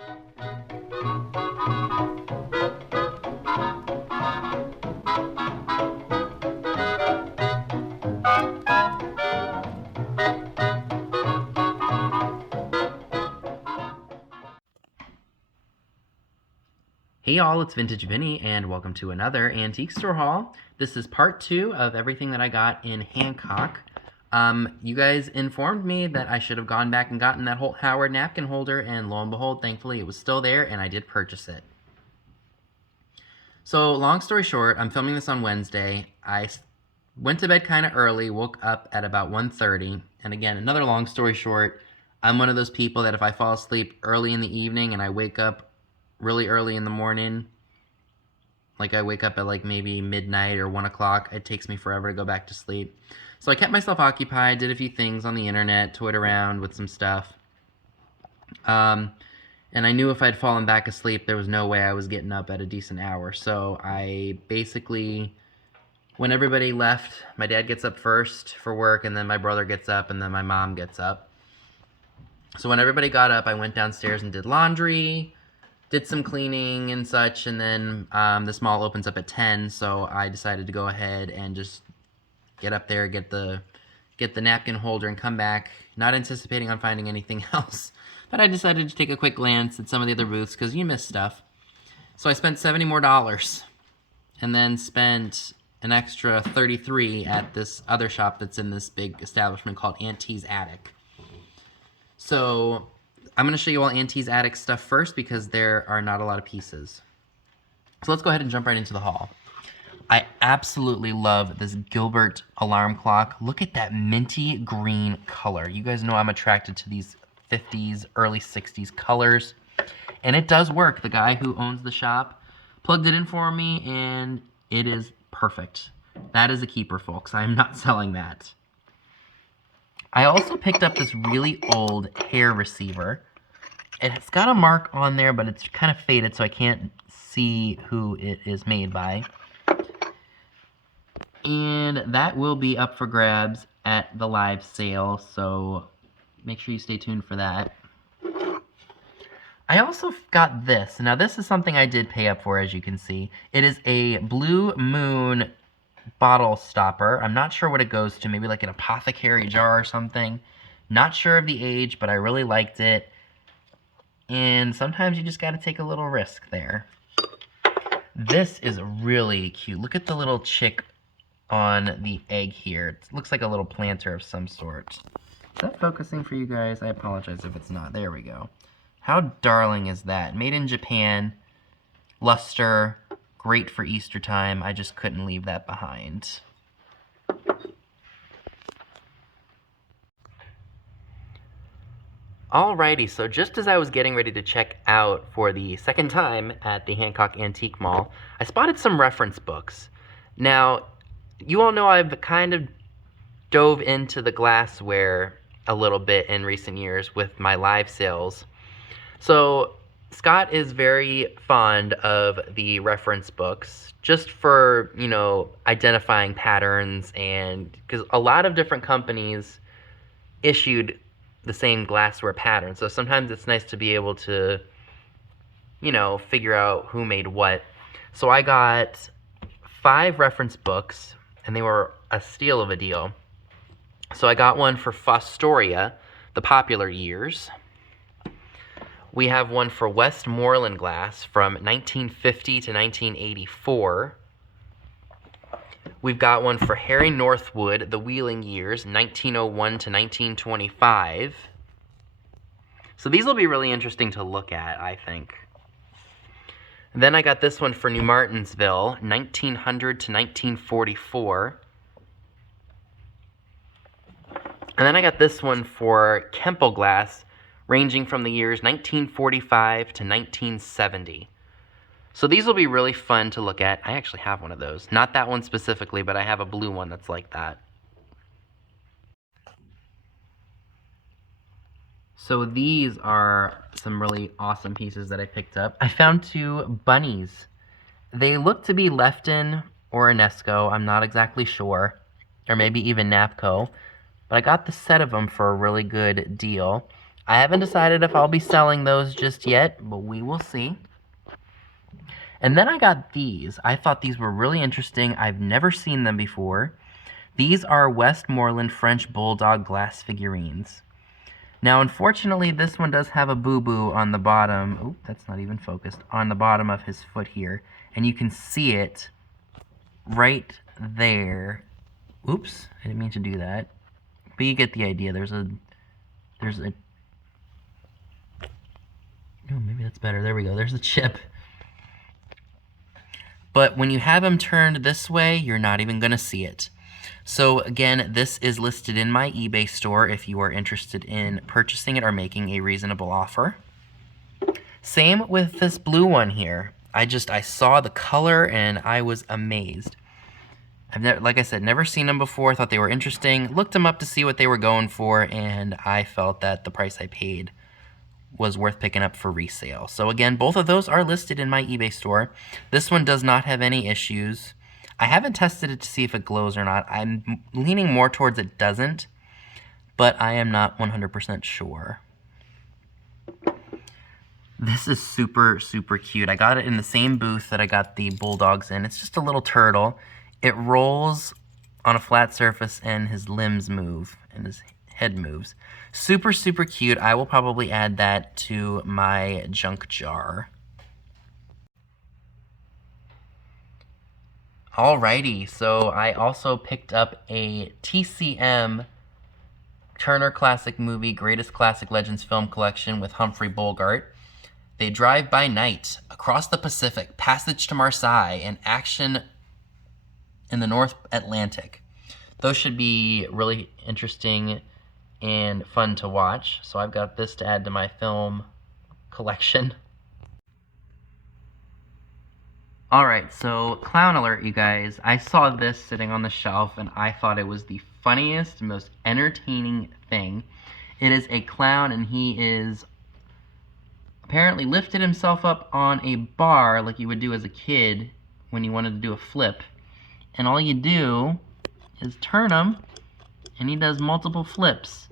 Hey y'all, it's Vintage Vinny, and welcome to another antique store haul. This is part 2 of everything that I got in Hancock. You guys informed me that I should have gone back and gotten that Holt Howard napkin holder, and lo and behold, thankfully it was still there, and I did purchase it. So, long story short, I'm filming this on Wednesday. I went to bed kind of early, woke up at about 1:30, and again, another long story short, I'm one of those people that if I fall asleep early in the evening and I wake up really early in the morning, like I wake up at like maybe midnight or 1 o'clock, it takes me forever to go back to sleep. So I kept myself occupied, did a few things on the internet, toyed around with some stuff. And I knew if I'd fallen back asleep, there was no way I was getting up at a decent hour. So I basically, when everybody left, my dad gets up first for work, and then my brother gets up, and then my mom gets up. So when everybody got up, I went downstairs and did laundry, did some cleaning and such, and then this mall opens up at 10, so I decided to go ahead and just get up there, get the napkin holder, and come back, not anticipating on finding anything else. But I decided to take a quick glance at some of the other booths, because you miss stuff. So I spent $70 more, and then spent an extra $33 at this other shop that's in this big establishment called Auntie's Attic. So I'm going to show you all Auntie's Attic stuff first because there are not a lot of pieces. So let's go ahead and jump right into the haul. I absolutely love this Gilbert alarm clock. Look at that minty green color. You guys know I'm attracted to these 50s, early 60s colors. And it does work. The guy who owns the shop plugged it in for me, and it is perfect. That is a keeper, folks. I am not selling that. I also picked up this really old hair receiver. It's got a mark on there, but it's kind of faded, so I can't see who it is made by. And that will be up for grabs at the live sale, so make sure you stay tuned for that. I also got this. Now, this is something I did pay up for, as you can see. It is a Blue Moon bottle stopper. I'm not sure what it goes to, maybe like an apothecary jar or something. Not sure of the age, but I really liked it. And sometimes you just got to take a little risk there. This is really cute. Look at the little chick on the egg here. It looks like a little planter of some sort. Is that focusing for you guys? I apologize if it's not. There we go. How darling is that? Made in Japan. Luster. Great for Easter time. I just couldn't leave that behind. Alrighty, so just as I was getting ready to check out for the second time at the Hancock Antique Mall, I spotted some reference books. Now, you all know I've kind of dove into the glassware a little bit in recent years with my live sales. So Scott is very fond of the reference books just for, you know, identifying patterns, and because a lot of different companies issued the same glassware pattern. So sometimes it's nice to be able to, you know, figure out who made what. So I got 5 reference books, and they were a steal of a deal. So I got one for Fostoria, the popular years. We have one for Westmoreland glass from 1950 to 1984. We've got one for Harry Northwood, the Wheeling years, 1901 to 1925. So these will be really interesting to look at, I think. And then I got this one for New Martinsville, 1900 to 1944. And then I got this one for Kemple glass, ranging from the years 1945 to 1970. So these will be really fun to look at. I actually have one of those. Not that one specifically, but I have a blue one that's like that. So these are some really awesome pieces that I picked up. I found 2 bunnies. They look to be Lefton or Enesco. I'm not exactly sure. Or maybe even Napco. But I got the set of them for a really good deal. I haven't decided if I'll be selling those just yet, but we will see. And then I got these. I thought these were really interesting. I've never seen them before. These are Westmoreland French Bulldog glass figurines. Now, unfortunately, this one does have a boo-boo on the bottom. Oh, that's not even focused. On the bottom of his foot here. And you can see it right there. Oops, I didn't mean to do that. But you get the idea. There's a... Oh, maybe that's better. There we go. There's a chip. But when you have them turned this way, you're not even going to see it. So again, this is listed in my eBay store if you are interested in purchasing it or making a reasonable offer. Same with this blue one here. I saw the color and I was amazed. I've never, like I said, never seen them before, thought they were interesting, looked them up to see what they were going for, and I felt that the price I paid was worth picking up for resale. So again, both of those are listed in my eBay store. This one does not have any issues. I haven't tested it to see if it glows or not. I'm leaning more towards it doesn't, but I am not 100% sure. This is super, super cute. I got it in the same booth that I got the Bulldogs in. It's just a little turtle. It rolls on a flat surface and his limbs move and his head moves. Super, super cute. I will probably add that to my junk jar. Alrighty, so I also picked up a TCM Turner Classic Movie Greatest Classic Legends Film Collection with Humphrey Bogart. They Drive by Night, Across the Pacific, Passage to Marseille, and Action in the North Atlantic. Those should be really interesting and fun to watch. So I've got this to add to my film collection. Alright, so clown alert, you guys. I saw this sitting on the shelf and I thought it was the funniest, most entertaining thing. It is a clown and he is apparently lifted himself up on a bar like you would do as a kid when you wanted to do a flip. And all you do is turn him and he does multiple flips.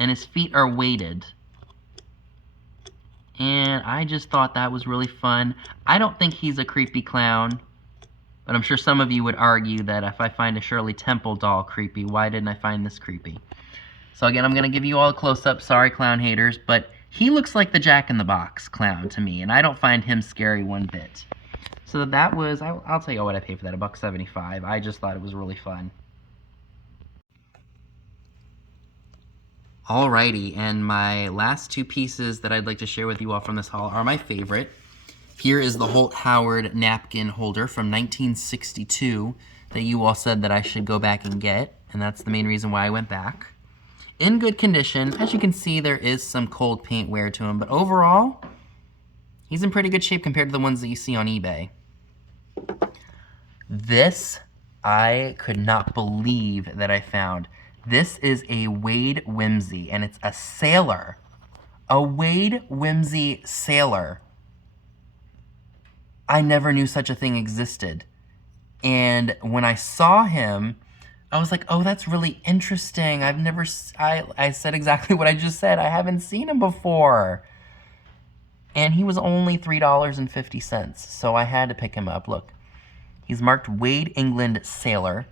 And his feet are weighted. And I just thought that was really fun. I don't think he's a creepy clown, but I'm sure some of you would argue that if I find a Shirley Temple doll creepy, why didn't I find this creepy? So again, I'm going to give you all a close-up, sorry clown haters, but he looks like the Jack-in-the-Box clown to me, and I don't find him scary one bit. So that was, I'll tell you what I paid for that, $1.75. I just thought it was really fun. Alrighty, and my last two pieces that I'd like to share with you all from this haul are my favorite. Here is the Holt Howard napkin holder from 1962 that you all said that I should go back and get, and that's the main reason why I went back. In good condition. As you can see, there is some cold paint wear to him, but overall, he's in pretty good shape compared to the ones that you see on eBay. This, I could not believe that I found. This is a Wade Whimsy, and it's a sailor. A Wade Whimsy sailor. I never knew such a thing existed. And when I saw him, I was like, oh, that's really interesting. I said exactly what I just said. I haven't seen him before. And he was only $3.50, so I had to pick him up. Look, he's marked Wade England Sailor.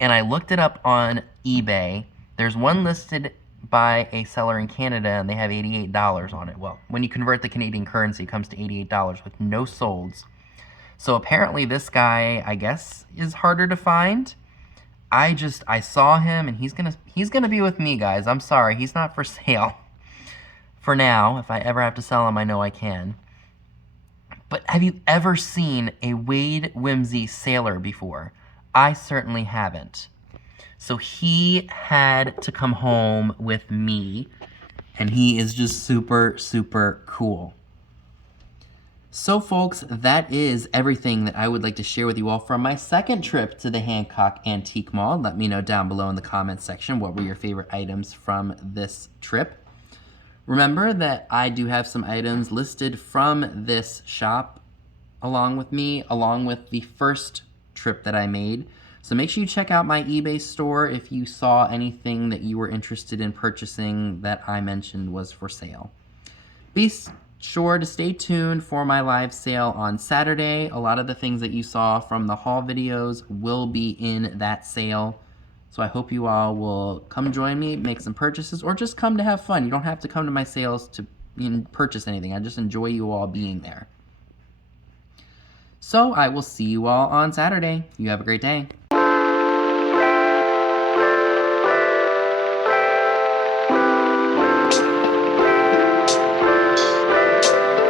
And I looked it up on eBay. There's one listed by a seller in Canada, and they have $88 on it. Well, when you convert the Canadian currency, it comes to $88 with no solds. So apparently this guy, I guess, is harder to find. I saw him, and he's gonna be with me, guys. I'm sorry, he's not for sale. For now, if I ever have to sell him, I know I can. But have you ever seen a Wade Whimsy sailor before? I certainly haven't. So he had to come home with me, and he is just super, super cool. So folks, that is everything that I would like to share with you all from my second trip to the Hancock Antique Mall. Let me know down below in the comments section what were your favorite items from this trip. Remember that I do have some items listed from this shop along with the first trip that I made. So make sure you check out my eBay store if you saw anything that you were interested in purchasing that I mentioned was for sale. Be sure to stay tuned for my live sale on Saturday. A lot of the things that you saw from the haul videos will be in that sale. So I hope you all will come join me, make some purchases, or just come to have fun. You don't have to come to my sales to purchase anything. I just enjoy you all being there. So I will see you all on Saturday. You have a great day.